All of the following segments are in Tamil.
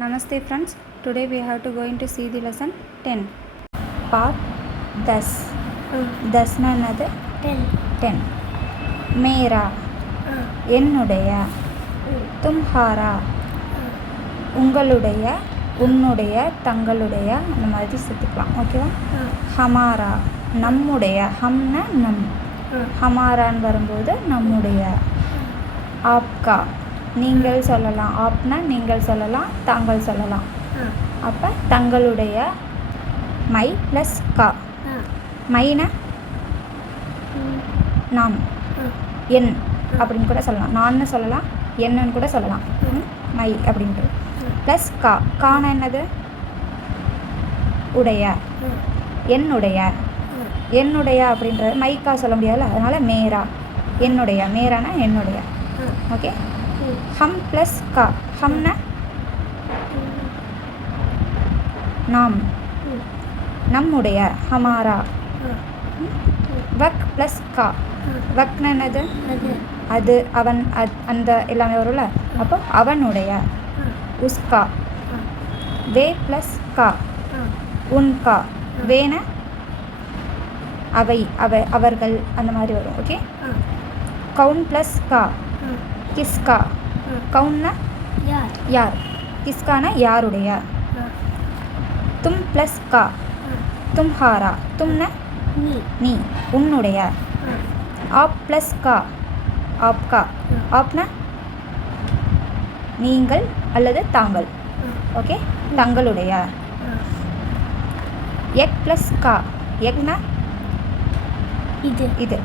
Namaste friends, today we have to going to see the lesson 10. Part Das. Das na என்னது? 10. மேரா என்னுடைய, தும்ஹாரா உங்களுடைய, உன்னுடைய, தங்களுடைய, அந்த மாதிரி சேர்த்துக்கலாம். ஓகேவா? ஹமாரா நம்முடைய, ஹம்னா நம், ஹமாரான்னு வரும்போது நம்முடைய. ஆப்கா நீங்கள் சொல்லலாம், ஆப்னா நீங்கள் சொல்லலாம், தாங்கள் சொல்லலாம். அப்போ தங்களுடைய, மை ப்ளஸ் கா. மைனா நான், என் அப்படின்னு கூட சொல்லலாம், நான்னு சொல்லலாம், என்னன்னு கூட சொல்லலாம். மை அப்படின்ட்டு ப்ளஸ் கா. கானா என்னது? உடைய, என்னுடைய. என்னுடைய அப்படின்றது மைக்கா சொல்ல முடியாதுல்ல, அதனால் மேரா என்னுடைய. மேரானா என்னுடைய. ஓகே. ஹம் ப்ளஸ் கா. ஹம்னா நாம், நம்முடைய, ஹமாரா. வக் ப்ளஸ் கா. வக்னா என்னது? அது, அவன், அந்த எல்லாமே வரும்ல, அப்போ அவனுடைய. உஸ்கா. வே ப்ளஸ் கா. உன்கா. வேன அவை, அவர்கள், அந்த மாதிரி வரும். ஓகே. கவுன் ப்ளஸ் கா. கிஸ்கா. கவுன்னா யார், கிஸ்கானா யாருடைய. தும் ப்ளஸ் கா. தும்ஹாரா. தும்னா நீ, உன்னுடைய. ஆப் ப்ளஸ் கா. ஆப்கா. ஆப்னா நீங்கள் அல்லது தாங்கள். ஓகே. தங்களுடைய. எக் ப்ளஸ் கா. எக்னா இது.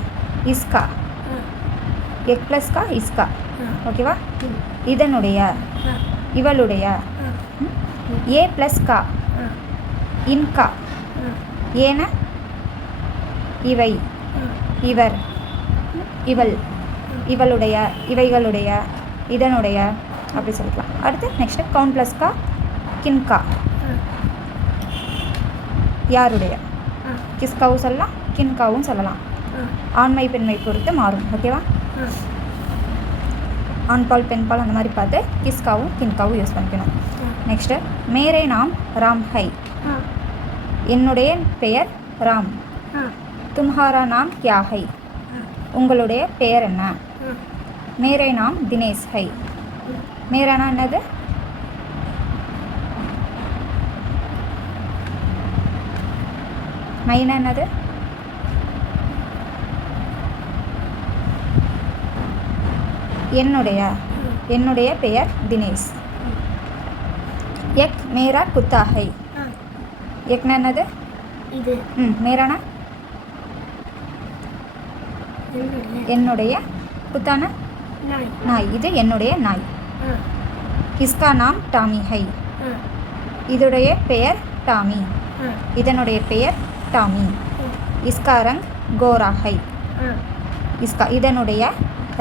இஸ்கா. எக் ப்ளஸ் கா இஸ்கா. ஓகேவா? இதனுடைய, இவளுடைய. ஏ ப்ளஸ் கா. இன்கா. ஏன இவை, இவர், இவள், இவளுடைய, இவைகளுடைய, இதனுடைய, அப்படி சொல்லிக்கலாம். அடுத்து நெக்ஸ்ட்டு கவுன் ப்ளஸ் கா. கின்கா யாருடைய. கிஸ்காவும் சொல்லலாம், கின்காவும் சொல்லலாம். ஆண்மை பெண்மை பொறுத்து மாறும். ஓகேவா? ஆண்பால் பெண்பால் அந்த மாதிரி பார்த்து கிஸ்காவும் கின்காவும் யூஸ் பண்ணிக்கணும். நெக்ஸ்ட்டு மேரே நாம் ராம் ஹை. என்னுடைய பெயர் ராம். தும்ஹாரா நாம் கியா ஹை. உங்களுடைய பெயர் என்ன? மேரே நாம் தினேஷ் ஹை. மேரானா என்னது? மைனா என்னது? என்னுடைய, என்னுடைய பெயர் தினேஷ். எக் மேரா குத்தா ஹை. எக்னா என்னது? இது. மேரானா என்னுடைய, குத்தானா நாய், இது என்னுடைய நாய். இஸ்கா நாம் டாமி ஹை. இதனுடைய பெயர் டாமி, இதனுடைய பெயர் டாமி. இஸ்கா ரங் கோரா ஹை. இஸ்கா இதனுடைய,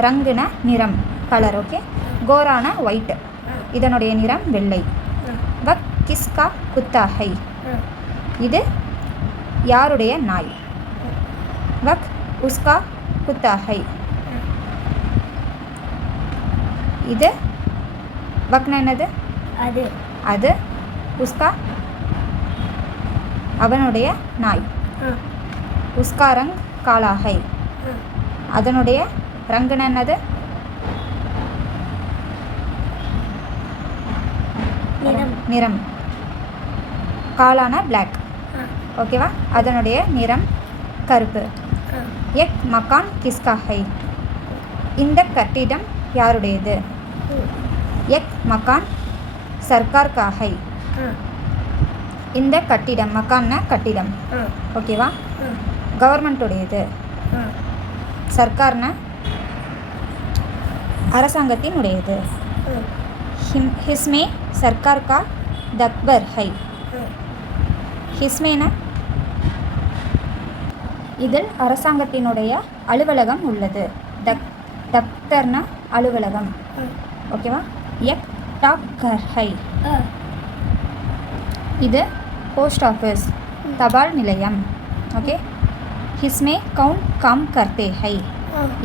ரங்குன நிறம், கலர். ஓகே. கோரான ஒயிட், இதனுடைய நிறம் வெள்ளை. வக் கிஸ்கா குத்தா ஹை. இது யாருடைய நாய். வக் உஸ்கா குத்தா ஹை. இது வக்னா என்னது? அது. அது உஸ்கா அவனுடைய நாய். உஸ்கா ரங் காலா ஹை. அதனுடைய ரங்குனா என்னது? நிறம். காலான பிளாக். ஓகேவா? அதனுடைய நிறம் கருப்பு. எக் மக்கான் கிஸ்கா ஹை. இந்த கட்டிடம் யாருடையது? எக் மக்கான் சர்க்கார் கா ஹை. இந்த கட்டிடம், மக்கான்னா கட்டிடம். ஓகேவா? கவர்மெண்ட்டுடையது. சர்க்கார்னா அரசாங்கத்தின் உடையது. ஹிஸ்மே சர்க்கார் கா தக்பர் ஹை. ஹிஸ்மேனா இதில் அரசாங்கத்தினுடைய அலுவலகம் உள்ளது. தப்தர்னா அலுவலகம். ஓகேவா? எக் டாக் கர் ஹை. இது போஸ்ட் ஆஃபீஸ், தபால் நிலையம். ஓகே. ஹிஸ்மே கவுன் கம் கர்த்தே ஹை.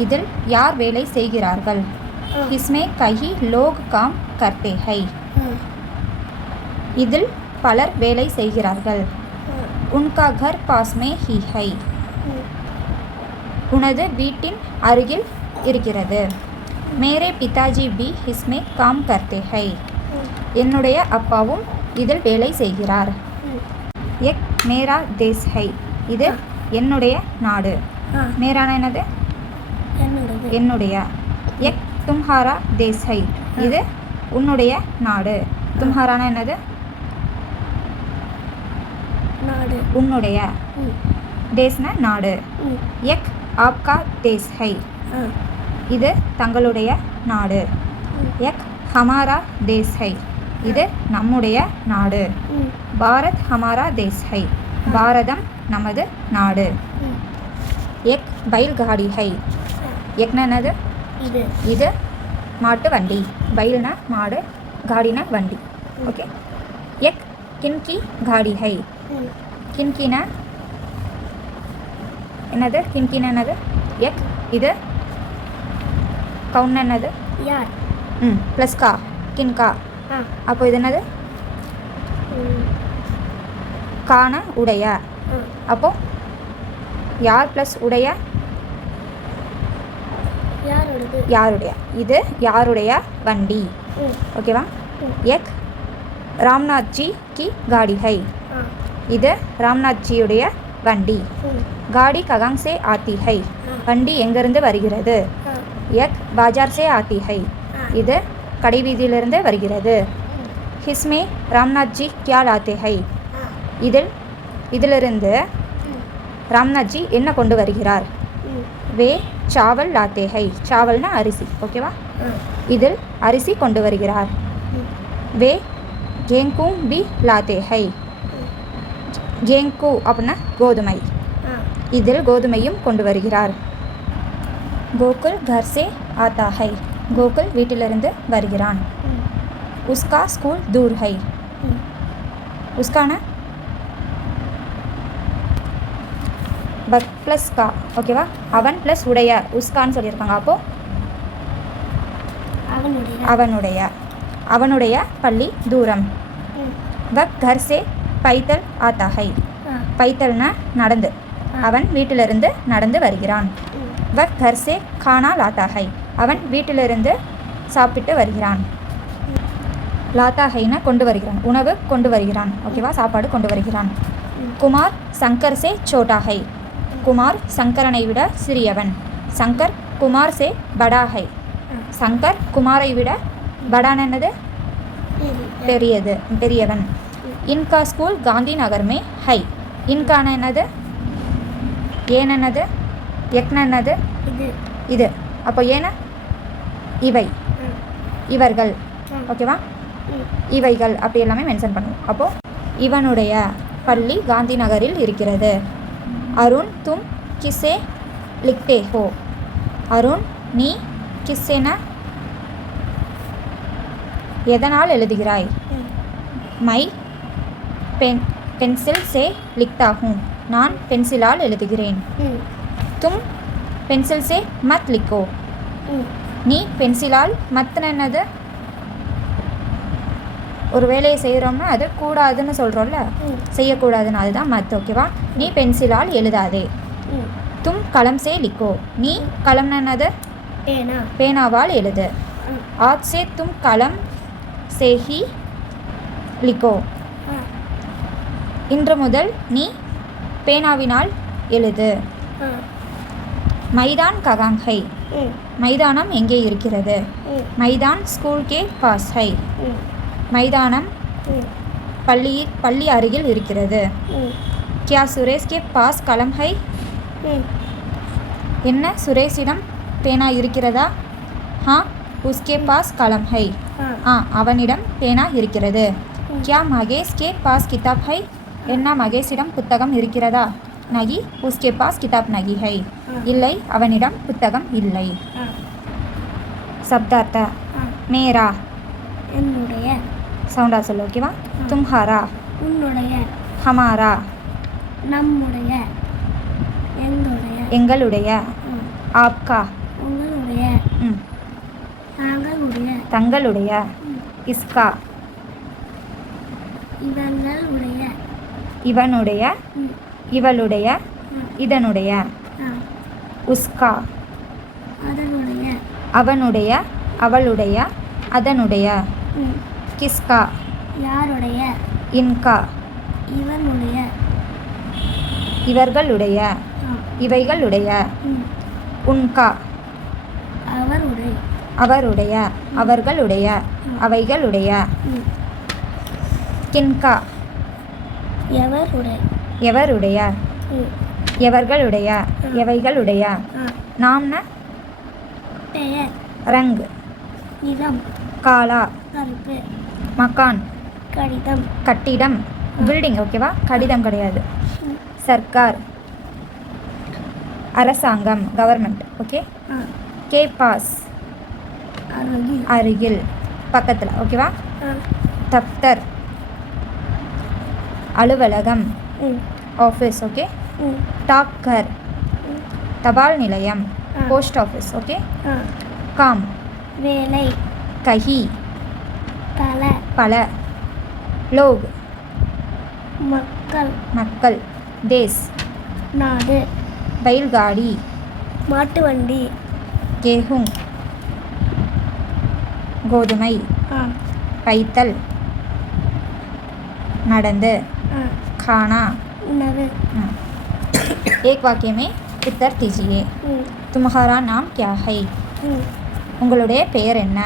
இதில் யார் வேலை செய்கிறார்கள்? इसमें कई लोग काम करते हैं. இதில் பலர் வேலை செய்கிறார்கள். உன்கா கர் பாஸ் மே ஹி ஹை. உனது வீட்டின் அருகில் இருக்கிறது. மேரே பிதாஜி பி இஸ்மே காம் கர்த்தே ஹை. என்னுடைய அப்பாவும் இதில் வேலை செய்கிறார். எக் மேரா தேஸ் ஹை. இது என்னுடைய நாடு. மேரானா என்னது? என்னுடைய. எக் தும்ஹாரா தேஸ் ஹை. இது உன்னுடைய நாடு. தும்ஹாரானா என்னது? உன்னுடைய. தேஸ்னா நாடு. எக் ஆப்கா தேஸ் ஹை. இது தங்களுடைய நாடு. எக் ஹமாரா தேஸ் ஹை. இது நம்முடைய நாடு. பாரத் ஹமாரா தேஸ் ஹை. பாரதம் நமது நாடு. எக் பைல் காடி ஹை. எக்னா என்னது? இது மாட்டு வண்டி. பைல்னா மாடு, காடினா வண்டி. ஓகே. எக் கின்கி காடி ஹை. கின்கினா என்னது? கின்கினா என்னது? எக் இது. கவுன் என்னது? யார். ப்ளஸ் கா கின்கா. அப்போ இது என்னது? கான உடைய. அப்போ யார் ப்ளஸ் உடைய? யாருடைய. இது யாருடைய வண்டி. ஓகேவா? எக் ராம்நாத் ஜி கி காடி ஹை. இது ராம்நாத் ஜியுடைய வண்டி. காடி ககாங் சே ஆத்தி ஹை. வண்டி எங்கிருந்து வருகிறது? எக் பாஜார் சே ஆத்தி ஹை. இது கடைவீதியிலிருந்து வருகிறது. ஹிஸ்மே ராம்நாத் ஜி கியா லாத்தே ஹை. இதிலிருந்து ராம்நாத் ஜி என்ன கொண்டு வருகிறார்? வே சாவல் லாத்தே ஹை. சாவல்னா அரிசி. ஓகேவா? இதில் அரிசி கொண்டு வருகிறார். வே கேங்கூங் பி லாத்தே ஹை. கேங்கு அப்படின்னா கோதுமை. இதில் கோதுமையும் கொண்டு வருகிறார். கோகுல் கர் சே ஆத்தா ஹை. கோகுல் வீட்டிலிருந்து வருகிறான். உஸ்கா ஸ்கூல் தூர் ஹை. உஸ்கான பக் ப்ளஸ் கா. ஓகேவா? அவன் ப்ளஸ் உடைய. உஸ்கான்னு சொல்லியிருக்காங்க. அப்போது அவனுடைய. அவனுடைய பள்ளி தூரம். வக் கர் சே பைத்தல் ஆத்தா ஹை. பைத்தல்னா நடந்து. அவன் வீட்டிலிருந்து நடந்து வருகிறான். வக் கர் சே கானா லாத்தா ஹை. அவன் வீட்டிலிருந்து சாப்பிட்டு வருகிறான். லாத்தா ஹைனா கொண்டு வருகிறான். உணவு கொண்டு வருகிறான். ஓகேவா? சாப்பாடு கொண்டு வருகிறான். குமார் சங்கர் சே சோட்டா ஹை. குமார் சங்கரனை விட சிறியவன். சங்கர் குமார் சே படா ஹை. சங்கர் குமாரை விட படான் என்னது? பெரியது, பெரியவன். இன்கா ஸ்கூல் காந்தி நகர் மே ஹை. இன்கான என்னது? ஏன் என்னது? எக்ன என்னது? இது. அப்போ ஏன இவை, இவர்கள். ஓகேவா? இவைகள் அப்படி எல்லாமே மென்ஷன் பண்ணுவோம். அப்போது இவனுடைய பள்ளி காந்தி நகரில் இருக்கிறது. அருண் தும் கிஸ்ஸே லிக்தே ஹோ. அருண் நீ கிஸ்ஸேன எதனால் எழுதுகிறாய்? மை பென்சில் சே லிக்தா ஹூம். நான் பென்சிலால் எழுதுகிறேன். தும் பென்சில் சே மத் லிக்கோ. நீ பென்சிலால் மத்ன என்னது? ஒரு வேலையை செய்கிறோம்னா அது கூடாதுன்னு சொல்கிறோம்ல, செய்யக்கூடாதுன்னு, அதுதான் மத். ஓகேவா? நீ பென்சிலால் எழுதாதே. தும் கலம் சே லிக்கோ. நீ கலம்னு என்னது? பேனாவால் எழுது. ஆஜ் சே தும் கலம் சே ஹி லிக்கோ. இன்று முதல் நீ பேனாவினால் எழுது. மைதான் ககாங் ஹை. மைதானம் எங்கே இருக்கிறது? மைதான் ஸ்கூல் கே பாஸ் ஹை. மைதானம் பள்ளி அருகில் இருக்கிறது. கியா சுரேஷ் கே பாஸ் கலம் ஹை. என்ன சுரேஷிடம் பேனா இருக்கிறதா? ஹா உஸ்கே பாஸ் கலம் ஹை. அவனிடம் பேனா இருக்கிறது. கியா மகேஷ் கே பாஸ் கிதாப் ஹை. என்ன மகேஷிடம் புத்தகம் இருக்கிறதா? நகி உஸ்கே பாஸ் கிதாப் நகி ஹை. இல்லை, அவனிடம் புத்தகம் இல்லை. சப்தார்த்த. மேரா என்னுடைய. சவுண்டா சொல்லு. ஓகேவா? தும்ஹாரா உன்னுடைய. ஹமாரா நம்முடைய, எங்களுடைய. ஆப்கா உங்களுடைய. தங்களுடைய. இஸ்கா இவர்களுடைய இவனுடைய இவளுடைய இதனுடைய உஸ்கா அதனுடைய அவனுடைய அவளுடைய அதனுடைய கிஸ்கா யாருடைய இன்கா இவனுடைய இவர்களுடைய இவைகளுடைய உன்கா அவருடைய அவருடைய அவர்களுடைய அவைகளுடைய கின்கா எவருடைய எவருடைய எவர்களுடைய எவைகளுடைய நாம்ன பெயர் ரங் நிறம் காலா கருப்பு மக்கான் கடிதம் கட்டிடம் பில்டிங் ஓகேவா கடிதம் கிடையாது சர்க்கார் அரசாங்கம் கவர்மெண்ட் ஓகே கே பாஸ் அருகில் அருகில் பக்கத்தில் ஓகேவா தப்தர் அலுவலகம் ஆஃபீஸ் ஓகே டாக்கர் தபால் நிலையம் போஸ்ட் ஆஃபீஸ் ஓகே காம் வேலை கஹி பல பல லோக் மக்கள் மக்கள் தேஸ் நாடு बैलगाड़ी மாட்டு வண்டி गेहूं கோதுமை பைத்தல் நடந்து खाना உணவு एक वाक्य में उत्तर दीजिए तुम्हारा नाम क्या है உங்களுடைய பெயர் என்ன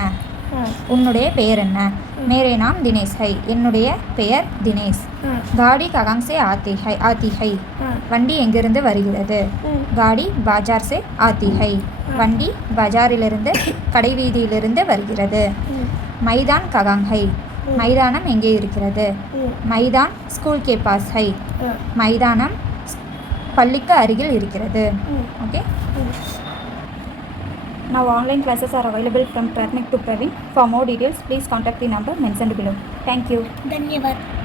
உன்னுடைய பெயர் என்ன मेरे नाम दिनेश है என்னுடைய பெயர் தினேஷ் गाड़ी कहाँ से आती है வண்டி எங்கிருந்து வருகிறது गाड़ी बाजार से आती है வண்டி பஜாரிலிருந்து கடைவீதியிலிருந்து வருகிறது मैदान कहाँ है மைதானம் எங்கே இருக்கிறது मैदान स्कूल के पास है மைதானம் பள்ளிக்கு அருகில் இருக்கிறது okay Now online classes are available from Pratnik to Praveen. For more details, please contact the number mentioned below. Thank you. धन्यवाद.